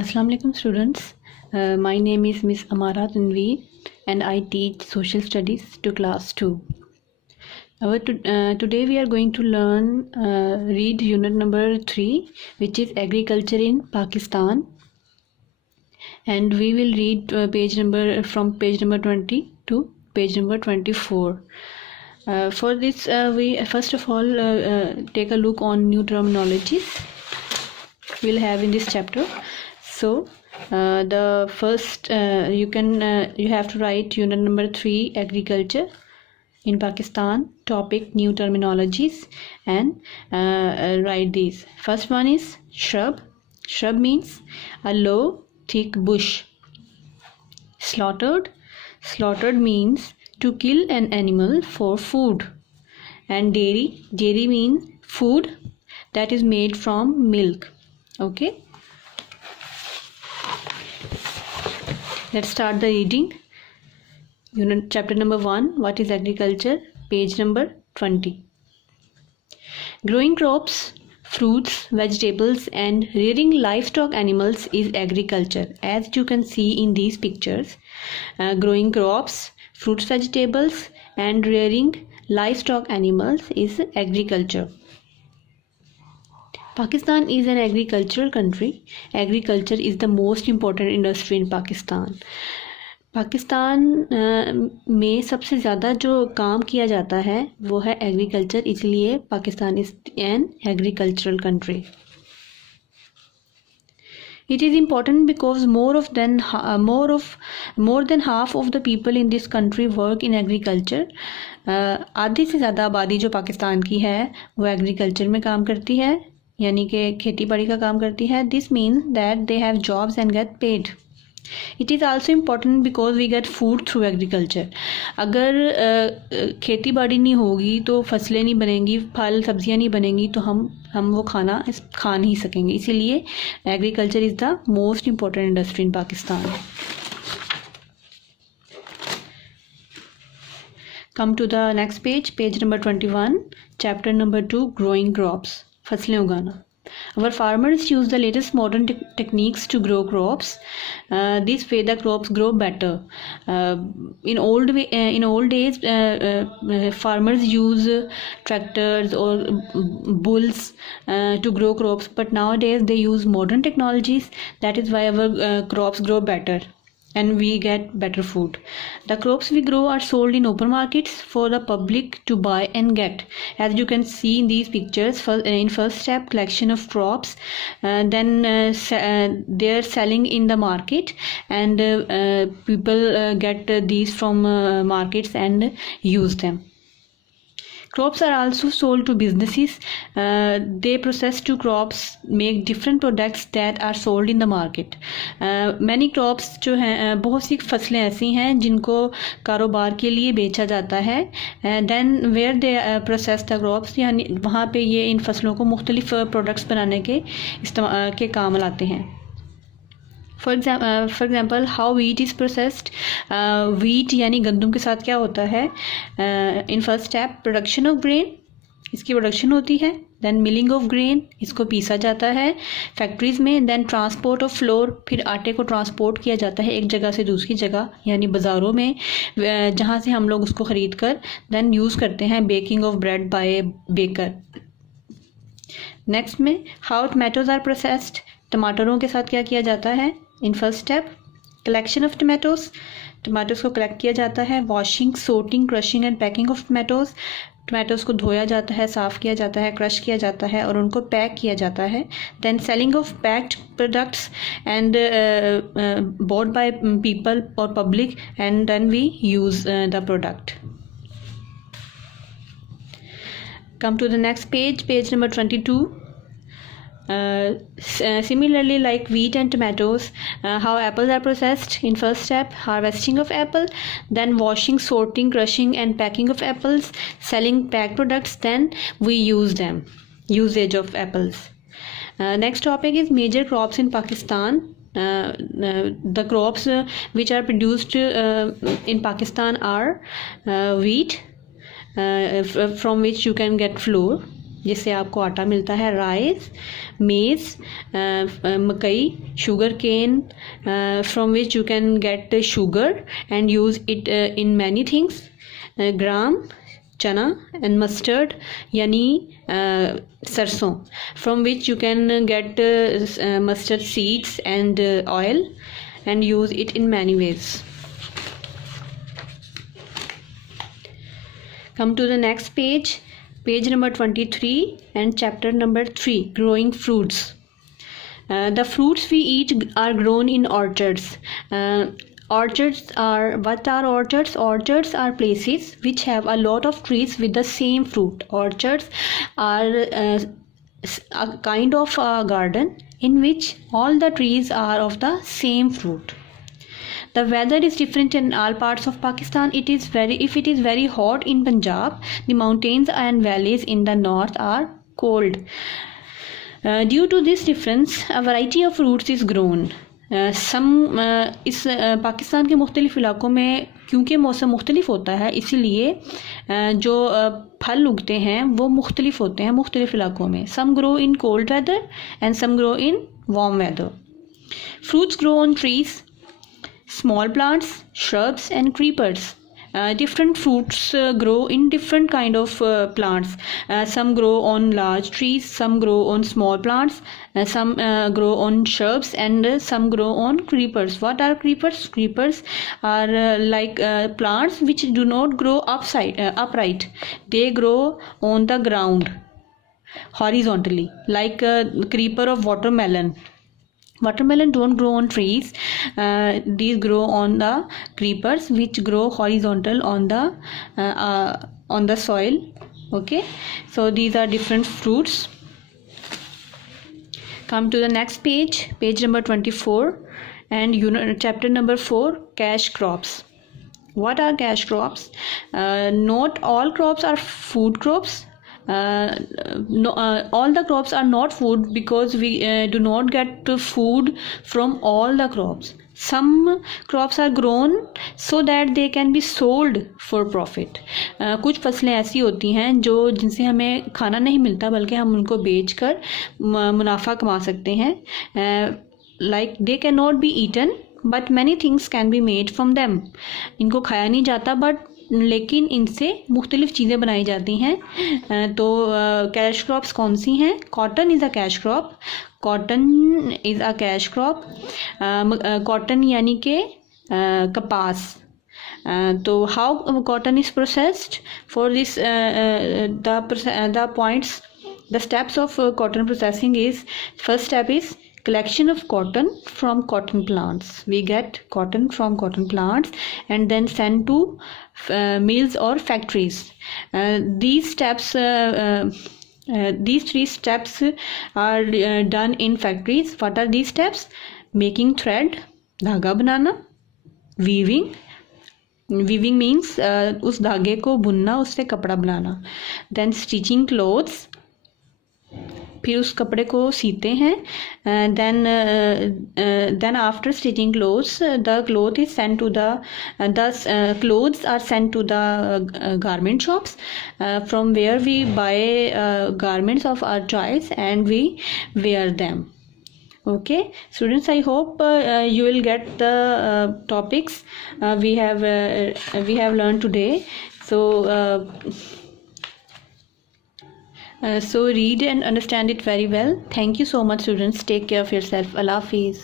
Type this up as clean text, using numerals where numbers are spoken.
Assalamu alaikum students. My name is Miss Amara Tanveer and I teach social studies to class 2. Today we are going to learn read unit number 3, which is agriculture in Pakistan, and we will read from page number 20 to page number 24. For this we first of all take a look on new terminologies we'll have in this chapter. So the first you have to write unit number 3, agriculture in Pakistan, topic new terminologies, and write these. First one is shrub. Shrub means a low thick bush. Slaughtered. Slaughtered means to kill an animal for food. And dairy. Dairy means food that is made from milk. Okay, let's start the reading. Unit chapter number 1, what is agriculture, page number 20. Growing crops, fruits, vegetables and rearing livestock animals is agriculture. As you can see in these pictures, growing crops, fruits, vegetables and rearing livestock animals is agriculture. Pakistan is an agricultural country. Agriculture is the most important industry in Pakistan. Pakistan में सबसे ज़्यादा जो काम किया जाता है वो है एग्रीकल्चर, इसलिए Pakistan is an agricultural country. It is important because more than half of the people in this country work in agriculture. आधी से ज़्यादा आबादी जो पाकिस्तान की है वो एग्रीकल्चर में काम करती है, यानी कि खेती बाड़ी का काम करती है. This means that they have jobs and get paid. It is also important because we get food through agriculture. अगर खेती बाड़ी नहीं होगी तो फसलें नहीं बनेंगी, फल सब्जियां नहीं बनेंगी, तो हम वो खा नहीं सकेंगे. इसीलिए agriculture is the most important industry in Pakistan. Come to the next page, page number 21, chapter number 2, growing crops, फसलें उगाना. Our farmers use the latest modern techniques to grow crops. This way the crops grow better. In old days, farmers use tractors or bulls to grow crops, but nowadays they use modern technologies. That is why our crops grow better and we get better food. The crops we grow are sold in open markets for the public to buy and get. As you can see in these pictures, in first step, collection of crops, then they are selling in the market, and people get these from markets and use them. Crops are also sold to businesses. They process two crops, make different products that are sold in the market. Many crops जो हैं, बहुत सी फसलें ऐसी हैं जिनको कारोबार के लिए बेचा जाता है. Then where they process the crops, यानी वहाँ पे ये इन फसलों को मुख्तलिफ प्रोडक्ट्स बनाने के काम लाते हैं. For example, how wheat is processed. Wheat यानी गंदम के साथ क्या होता है? In first step, production of grain, इसकी प्रोडक्शन होती है. देन मिलिंग ऑफ ग्रेन, इसको पीसा जाता है फैक्ट्रीज में. देन ट्रांसपोर्ट ऑफ फ्लोर, फिर आटे को ट्रांसपोर्ट किया जाता है एक जगह से दूसरी जगह, यानी बाज़ारों में, जहाँ से हम लोग उसको ख़रीद कर देन यूज़ करते हैं. Baking of bread by baker. Next में हाउ टमाटोज आर प्रोसेस्ड. टमाटरों के साथ क्या किया जाता है? In first step, collection of tomatoes, tomatoes को कलेक्ट किया जाता है. Washing, sorting, crushing and packing of tomatoes, tomatoes को धोया जाता है, साफ़ किया जाता है, क्रश किया जाता है और उनको पैक किया जाता है. Then selling of packed products and bought by people और public, and then we use the product. Come to the next page, page number 22. Similarly, like wheat and tomatoes, how apples are processed. In first step, harvesting of apple, then washing, sorting, crushing and packing of apples, selling packed products, then we use them. Usage of apples. Next topic is major crops in Pakistan. The crops which are produced in Pakistan are wheat, from which you can get flour, जिससे आपको आटा मिलता है, rice, maize, मकई, sugar cane, from which you can get sugar and use it in many things, gram, चना, and mustard यानी सरसों, from which you can get mustard seeds and oil and use it in many ways. Come to the next page, page number 23 and chapter number 3, growing fruits. The fruits we eat are grown in orchards. Orchards are, what are orchards? Orchards are places which have a lot of trees with the same fruit. Orchards are a kind of a garden in which all the trees are of the same fruit. The weather is different in all parts of Pakistan. If it is very hot in Punjab, the mountains and valleys in the north are cold. Due to this difference, a variety of fruits is grown. इस पाकिस्तान के मुख्तलिफ़ इलाक़ों में क्योंकि मौसम मुख्तलिफ होता है, इसीलिए जो फल उगते हैं वो मुख्तलिफ होते हैं मुख्तलिफ़ इलाक़ों में. Some grow in cold weather and some grow in warm weather. Fruits grow on trees, small plants, shrubs and creepers. Different fruits grow in different kind of plants. Some grow on large trees, some grow on small plants, some grow on shrubs, and some grow on creepers. What are creepers? Creepers are like plants which do not grow upright. They grow on the ground horizontally, like a creeper of watermelon. Watermelon don't grow on trees. These grow on the creepers which grow horizontal on the soil. Okay, so these are different fruits. Come to the next page, page number 24 and chapter number 4, cash crops. What are cash crops? Not all crops are food crops. All the crops are not food because we do not get food from all the crops. Some crops are grown so that they can be sold for profit. कुछ फसलें ऐसी होती हैं जिनसे हमें खाना नहीं मिलता बल्कि हम उनको बेचकर मुनाफा कमा सकते हैं. Like they cannot be eaten but many things can be made from them. इनको खाया नहीं जाता लेकिन इनसे मुख्तलिफ़ चीज़ें बनाई जाती हैं. तो कैश क्रॉप्स कौन सी हैं? Cotton is a cash crop. Cotton is a cash crop. Cotton यानी कि कपास. तो how cotton is processed for this the points, the steps of cotton processing is, first step is collection of cotton from cotton plants. We get cotton from cotton plants and then sent to mills or factories. These three steps are done in factories. What are these steps? Making thread, धागा बनाना, weaving. Weaving means उस धागे को बुनना, उससे कपड़ा बनाना. Then stitching clothes, फिर उस कपड़े को सीते हैं. then after stitching clothes, the cloth is sent to the clothes are sent to the garment shops, from where we buy garments of our choice and we wear them. Okay students, I hope you will get the topics we have learned today. So read and understand it very well. Thank you so much students. Take care of yourself. Allah Hafiz.